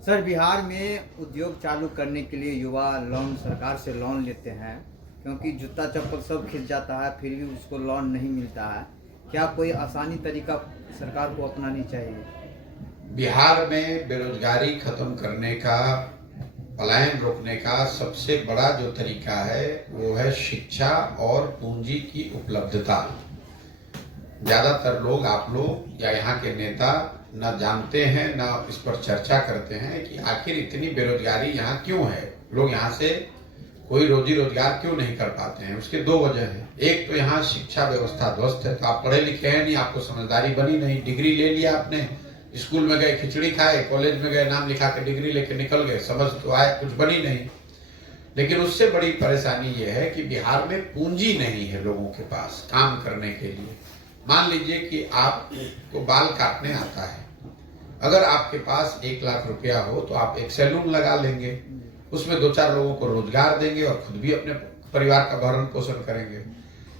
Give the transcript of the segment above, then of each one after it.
Sir, Bihar में उद्योग चालू करने के लिए युवा लोन सरकार से लोन लेते हैं, क्योंकि जूता चप्पल सब खिंच जाता है, फिर भी उसको लोन नहीं मिलता है। क्या कोई आसानी तरीका सरकार को अपनानी चाहिए? बिहार में बेरोजगारी खत्म करने का, पलायन रोकने का सबसे बड़ा जो तरीका है वो है शिक्षा और पूंजी की उपलब्धता। ज्यादातर लोग, आप लोग या यहाँ के नेता न जानते हैं, न इस पर चर्चा करते हैं कि आखिर इतनी बेरोजगारी यहाँ क्यों है। लोग यहाँ से कोई रोजी रोजगार क्यों नहीं कर पाते हैं। उसके दो वजह हैं। एक तो यहाँ शिक्षा व्यवस्था ध्वस्त है। तो आप पढ़े लिखे हैं नहीं, आपको समझदारी बनी नहीं, डिग्री ले लिया आपने, स्कूल में गए खिचड़ी खाए, कॉलेज में गए नाम लिखा के डिग्री लेके निकल गए, समझ तो आए, कुछ बनी नहीं। लेकिन उससे बड़ी परेशानी ये है कि बिहार में पूंजी नहीं है लोगों के पास काम करने के लिए। मान लीजिए कि आपको बाल काटने आता है, अगर आपके पास 1 लाख रुपया हो तो आप एक सैलून लगा लेंगे, उसमें 2-4 लोगों को रोजगार देंगे और खुद भी अपने परिवार का भरण पोषण करेंगे।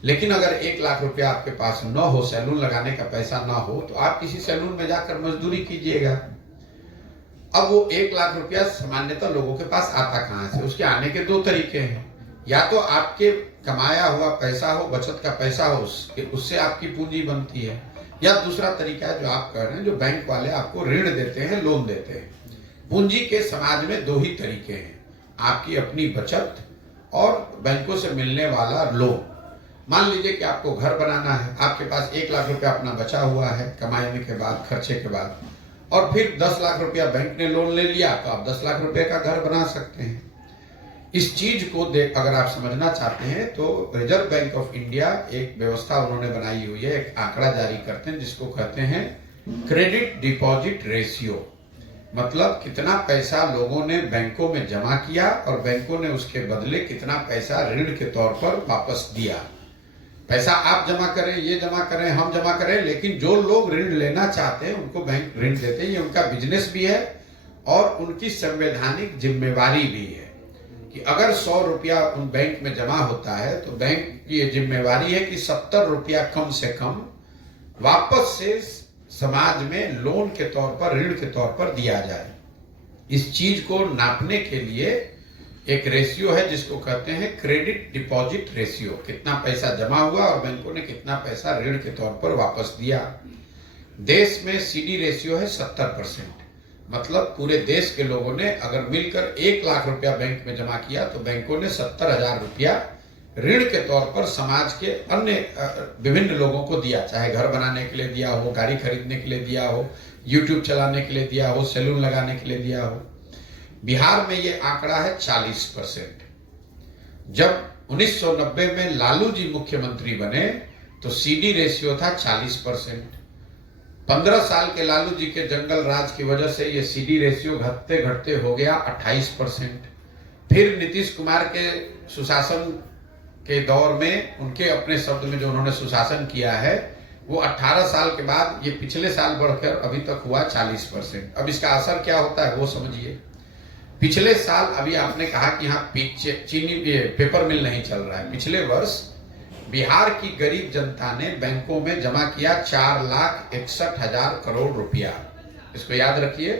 लेकिन अगर 1 लाख रुपया आपके पास न हो, सैलून लगाने का पैसा ना हो, तो आप किसी सैलून में जाकर मजदूरी कीजिएगा। अब वो 1 लाख रुपया सामान्यतः लोगों के पास आता कहाँ से? उसके आने के दो तरीके हैं। या तो आपके कमाया हुआ पैसा हो, बचत का पैसा हो, उससे आपकी पूंजी बनती है, या दूसरा तरीका है जो आप कह रहे हैं, जो बैंक वाले आपको ऋण देते हैं, लोन देते हैं। पूंजी के समाज में दो ही तरीके हैं, आपकी अपनी बचत और बैंकों से मिलने वाला लोन। मान लीजिए कि आपको घर बनाना है, आपके पास 1 लाख रुपया अपना बचा हुआ है कमाने के बाद, खर्चे के बाद, और फिर 10 लाख रुपया बैंक ने लोन ले लिया, तो आप 10 लाख रुपए का घर बना सकते हैं। इस चीज को अगर आप समझना चाहते हैं तो रिजर्व बैंक ऑफ इंडिया एक व्यवस्था उन्होंने बनाई हुई है, एक आंकड़ा जारी करते हैं जिसको कहते हैं क्रेडिट डिपॉजिट रेशियो। मतलब कितना पैसा लोगों ने बैंकों में जमा किया और बैंकों ने उसके बदले कितना पैसा ऋण के तौर पर वापस दिया। पैसा आप जमा करें, ये जमा करें, हम जमा करें, लेकिन जो लोग ऋण लेना चाहते हैं उनको बैंक ऋण देते हैं। ये उनका बिजनेस भी है और उनकी संवैधानिक जिम्मेवारी भी है कि अगर 100 रुपया उन बैंक में जमा होता है तो बैंक की ये जिम्मेवारी है कि 70 रुपया कम से कम वापस से समाज में लोन के तौर पर, ऋण के तौर पर दिया जाए। इस चीज को नापने के लिए एक रेशियो है जिसको कहते हैं क्रेडिट डिपॉजिट रेशियो। कितना पैसा जमा हुआ और बैंकों ने कितना पैसा ऋण के तौर पर वापस दिया। देश में सीडी रेशियो है 70%। मतलब पूरे देश के लोगों ने अगर मिलकर 1 लाख रुपया बैंक में जमा किया तो बैंकों ने 70,000 रुपया ऋण के तौर पर समाज के अन्य विभिन्न लोगों को दिया, चाहे घर बनाने के लिए दिया हो, गाड़ी खरीदने के लिए दिया हो, यूट्यूब चलाने के लिए दिया हो, सैलून लगाने के लिए दिया हो। बिहार में ये आंकड़ा है 40%। जब 1990 में लालू जी मुख्यमंत्री बने तो सीडी रेशियो था 40%। 15 साल के लालू जी के जंगल राज की वजह से ये सीडी रेशियो घटते घटते हो गया 28%। फिर नीतीश कुमार के सुशासन के दौर में, उनके अपने शब्द में जो उन्होंने सुशासन किया है, वो 18 साल के बाद ये पिछले साल बढ़कर अभी तक हुआ 40%। अब इसका असर क्या होता है वो समझिए। पिछले साल, अभी आपने कहा कि यहाँ चीनी पेपर मिल नहीं चल रहा है, पिछले वर्ष बिहार की गरीब जनता ने बैंकों में जमा किया 4,61,000 करोड़ रुपया। इसको याद रखिए,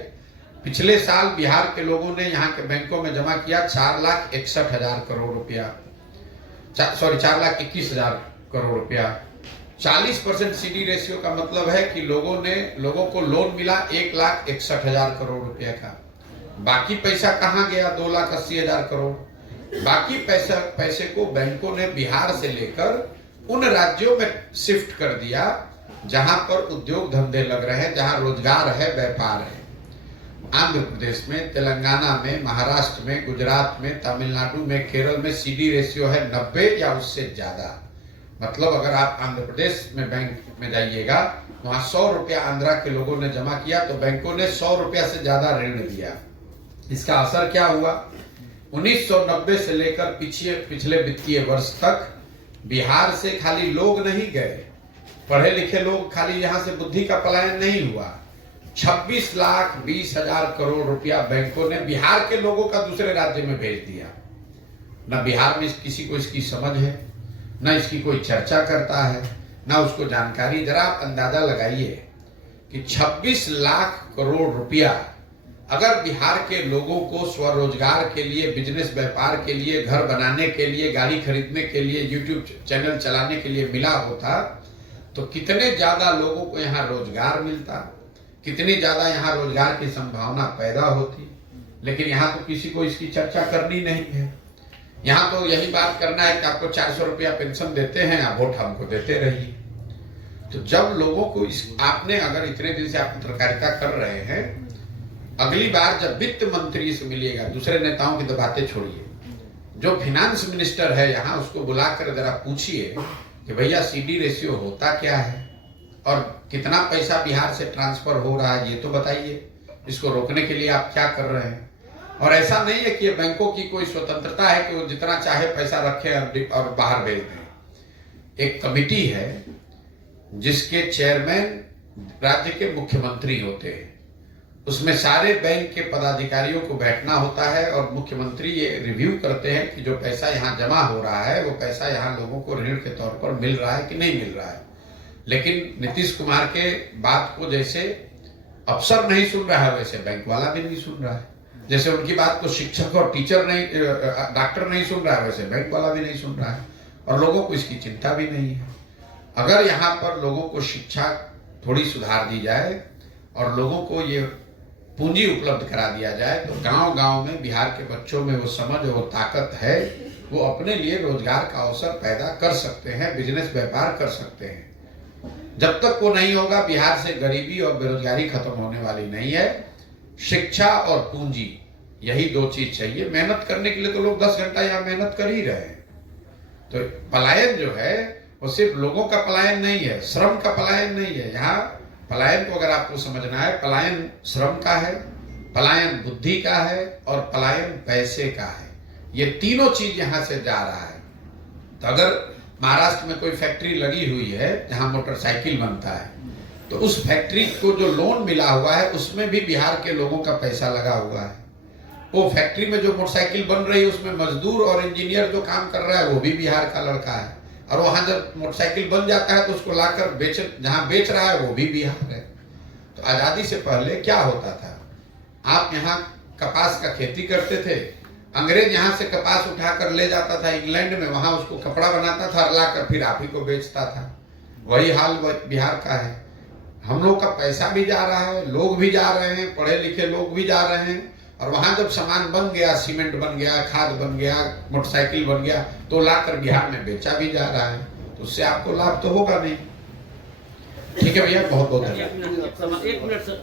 पिछले साल बिहार के लोगों ने यहाँ के बैंकों में जमा किया 4,61,000 करोड़ रुपया, 4,21,000 करोड़ रुपया। 40% सीडी रेशियो का मतलब है कि लोगों को लोन मिला 1,61,000 करोड़ रुपया का। बाकी पैसा कहाँ गया? 2,80,000 करोड़। बाकी पैसे को बैंकों ने बिहार से लेकर उन राज्यों में शिफ्ट कर दिया जहां पर उद्योग धंधे लग रहे हैं, जहां रोजगार है, व्यापार है। आंध्र प्रदेश में, तेलंगाना में, महाराष्ट्र में, गुजरात में, तमिलनाडु में, केरल में सीडी रेशियो है 90 या उससे ज्यादा। मतलब अगर आप आंध्र प्रदेश में बैंक में जाइएगा, वहां 100 रुपया आंध्रा के लोगों ने जमा किया तो बैंकों ने 100 रुपया से ज्यादा ऋण दिया। इसका असर क्या हुआ? 1990 से लेकर पिछले वित्तीय वर्ष तक बिहार से खाली लोग नहीं गए, पढ़े लिखे लोग खाली यहां से बुद्धि का पलायन नहीं हुआ। 26,20,000 करोड़ रुपया बैंकों ने बिहार के लोगों का दूसरे राज्य में भेज दिया। न बिहार में किसी को इसकी समझ है, न इसकी कोई चर्चा करता है, न उसको जानकारी। जरा आप अंदाजा लगाइए कि 26 लाख करोड़ रुपया अगर बिहार के लोगों को स्वरोजगार के लिए, बिजनेस व्यापार के लिए, घर बनाने के लिए, गाड़ी खरीदने के लिए, यूट्यूब चैनल चलाने के लिए मिला होता तो कितने ज्यादा लोगों को यहाँ रोजगार मिलता, कितनी ज्यादा यहाँ रोजगार की संभावना पैदा होती। लेकिन यहाँ तो किसी को इसकी चर्चा करनी नहीं है। यहाँ तो यही बात करना है कि आपको 400 रुपया पेंशन देते हैं, आप वोट हमको देते रहिए। तो जब लोगों को आपने अगर इतने दिन से आप पत्रकारिता कर रहे हैं, अगली बार जब वित्त मंत्री से मिलिएगा, दूसरे नेताओं की तो बातें छोड़िए, जो फाइनेंस मिनिस्टर है यहाँ, उसको बुलाकर जरा पूछिए कि भैया CD रेशियो होता क्या है और कितना पैसा बिहार से ट्रांसफर हो रहा है, ये तो बताइए। इसको रोकने के लिए आप क्या कर रहे हैं? और ऐसा नहीं है कि ये बैंकों की कोई स्वतंत्रता है कि वो जितना चाहे पैसा रखे और बाहर भेज दें। एक कमिटी है जिसके चेयरमैन राज्य के मुख्यमंत्री होते हैं, उसमें सारे बैंक के पदाधिकारियों को बैठना होता है और मुख्यमंत्री ये रिव्यू करते हैं कि जो पैसा यहाँ जमा हो रहा है वो पैसा यहाँ लोगों को ऋण के तौर पर मिल रहा है कि नहीं मिल रहा है। लेकिन नीतीश कुमार के बात को जैसे अफसर नहीं सुन रहा है, वैसे बैंक वाला भी नहीं सुन रहा है। जैसे उनकी बात को शिक्षक और टीचर नहीं, डॉक्टर नहीं सुन रहा है, वैसे बैंक वाला भी नहीं सुन रहा है और लोगों को इसकी चिंता भी नहीं है। अगर यहाँ पर लोगों को शिक्षा थोड़ी सुधार दी जाए और लोगों को ये पूंजी उपलब्ध करा दिया जाए तो गांव-गांव में बिहार के बच्चों में वो समझ और ताकत है, वो अपने लिए रोजगार का अवसर पैदा कर सकते हैं, बिजनेस व्यापार कर सकते हैं। जब तक वो नहीं होगा, बिहार से गरीबी और बेरोजगारी खत्म होने वाली नहीं है। शिक्षा और पूंजी, यही दो चीज चाहिए। मेहनत करने के लिए तो लोग 10 घंटा यहाँ मेहनत कर ही रहे हैं। तो पलायन जो है वो सिर्फ लोगों का पलायन नहीं है, श्रम का पलायन नहीं है। यहाँ पलायन को अगर आपको समझना है, पलायन श्रम का है, पलायन बुद्धि का है और पलायन पैसे का है। ये तीनों चीज यहाँ से जा रहा है। तो अगर महाराष्ट्र में कोई फैक्ट्री लगी हुई है जहाँ मोटरसाइकिल बनता है, तो उस फैक्ट्री को जो लोन मिला हुआ है उसमें भी बिहार के लोगों का पैसा लगा हुआ है। वो फैक्ट्री में जो मोटरसाइकिल बन रही है उसमें मजदूर और इंजीनियर जो काम कर रहा है वो भी बिहार का लड़का है। और वहां जब मोटरसाइकिल बन जाता है तो उसको लाकर जहां बेच रहा है वो भी बिहार है। तो आजादी से पहले क्या होता था, आप यहाँ कपास का खेती करते थे, अंग्रेज यहाँ से कपास उठाकर ले जाता था इंग्लैंड में, वहां उसको कपड़ा बनाता था और लाकर फिर आप ही को बेचता था। वही हाल बिहार का है। हम लोग का पैसा भी जा रहा है, लोग भी जा रहे हैं, पढ़े लिखे लोग भी जा रहे हैं, और वहां जब सामान बन गया, सीमेंट बन गया, खाद बन गया, मोटरसाइकिल बन गया, तो लाकर बिहार में बेचा भी जा रहा है। तो उससे आपको लाभ तो होगा नहीं। ठीक है भैया, बहुत बहुत धन्यवाद। एक मिनट सर।